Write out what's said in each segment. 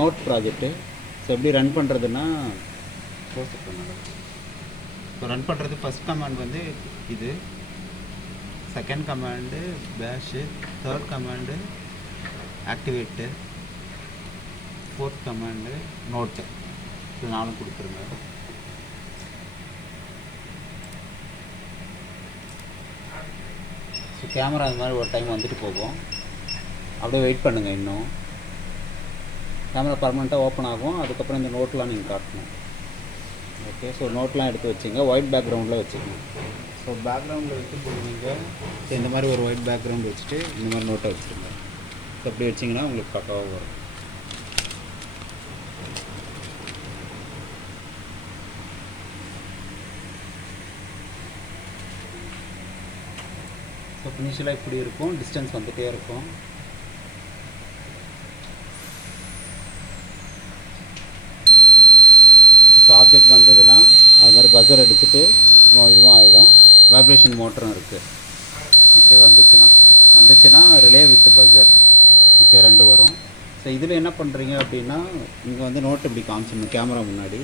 Note project. So எப்படி run பண்ணுறதுன்னா close பண்ணணும். ஸோ ரன் பண்ணுறது ஃபஸ்ட் கமாண்ட் வந்து இது, second command bash, third command activate, fourth command node. இது நாலும் கொடுத்துருங்க. ஸோ கேமரா அந்த மாதிரி ஒரு டைம் வந்துட்டு போகும். அப்படியே வெயிட் பண்ணுங்கள். இன்னும் கேமரா பர்மனெண்ட்டாக ஓப்பன் ஆகும். அதுக்கப்புறம் இந்த நோட்லாம் நீங்கள் காட்டணும். ஓகே, ஸோ நோட்லாம் எடுத்து வச்சுங்க. ஒயிட் பேக்ரவுண்டில் வச்சுக்கணும். ஸோ பேக்ரவுண்டில் வைக்கும்போது நீங்கள் இந்த மாதிரி ஒரு ஒயிட் பேக்ரவுண்ட் வச்சுட்டு இந்த மாதிரி நோட்டை வச்சுருங்க. ஸோ அப்படி வச்சிங்கன்னா உங்களுக்கு பக்காவாக வரும். ஸோ இனிஷியலாக இப்படி இருக்கும், டிஸ்டன்ஸ் வந்துகிட்டே இருக்கும். ஸோ ஆப்ஜெக்ட் வந்ததுன்னா அது மாதிரி பஸர் அடிச்சுட்டு இதுவும் ஆகிடும். வைப்ரேஷன் மோட்டரும் இருக்குது. ஓகே, வந்துச்சுன்னா ரிலே வித் பஸர். ஓகே, ரெண்டு வரும். ஸோ இதில் என்ன பண்ணுறீங்க அப்படின்னா நீங்கள் வந்து நோட் இப்படி காமிச்சிடணும் கேமரா முன்னாடி.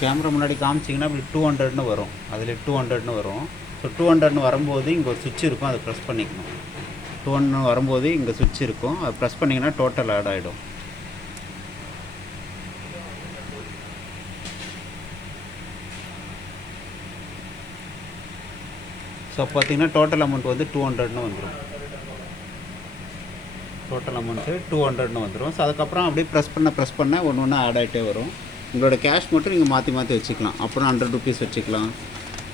கேமரா முன்னாடி காமிச்சிங்கன்னா இப்படி 200ன்னு வரும். அதில் 200ன்னு வரும். ஸோ 200ன்னு வரும்போது இங்கே ஒரு சுவிட்ச் இருக்கும், அதை ப்ரெஸ் பண்ணிக்கணும். 200 வரும்போது இங்கே சுவிட்ச் இருக்கும், அதை ப்ரெஸ் பண்ணிங்கன்னா டோட்டல் ஆட் ஆகிடும். ஸோ பார்த்தீங்கன்னா டோட்டல் அமௌண்ட் வந்து 200ன்னு வந்துடும். டோட்டல் அமௌண்ட்டு 200ன்னு வந்துடும். ஸோ அதுக்கப்புறம் அப்படியே ப்ரெஸ் பண்ண ஒன்று ஒன்று ஆட் ஆகிட்டே வரும். உங்களோட கேஷ் மட்டும் நீங்கள் மாற்றி வச்சுக்கலாம். அப்புறம் 100 ருபீஸ் வச்சுக்கலாம்.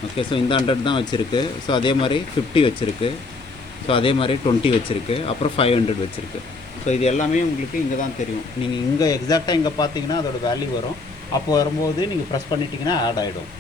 ஓகே, ஸோ இந்த 100 தான் வச்சுருக்கு. ஸோ அதே மாதிரி 50 வச்சுருக்கு. ஸோ அதே மாதிரி 20 வச்சுருக்கு. அப்புறம் 500 வச்சுருக்கு. ஸோ இது எல்லாமே உங்களுக்கு இங்கே தான் தெரியும். நீங்கள் இங்கே எக்ஸாக்டாக இங்கே பார்த்தீங்கன்னா அதோட வேல்யூ வரும். அப்போ வரும்போது நீங்கள் ப்ரெஸ் பண்ணிட்டீங்கன்னா ஆட் ஆகிடும்.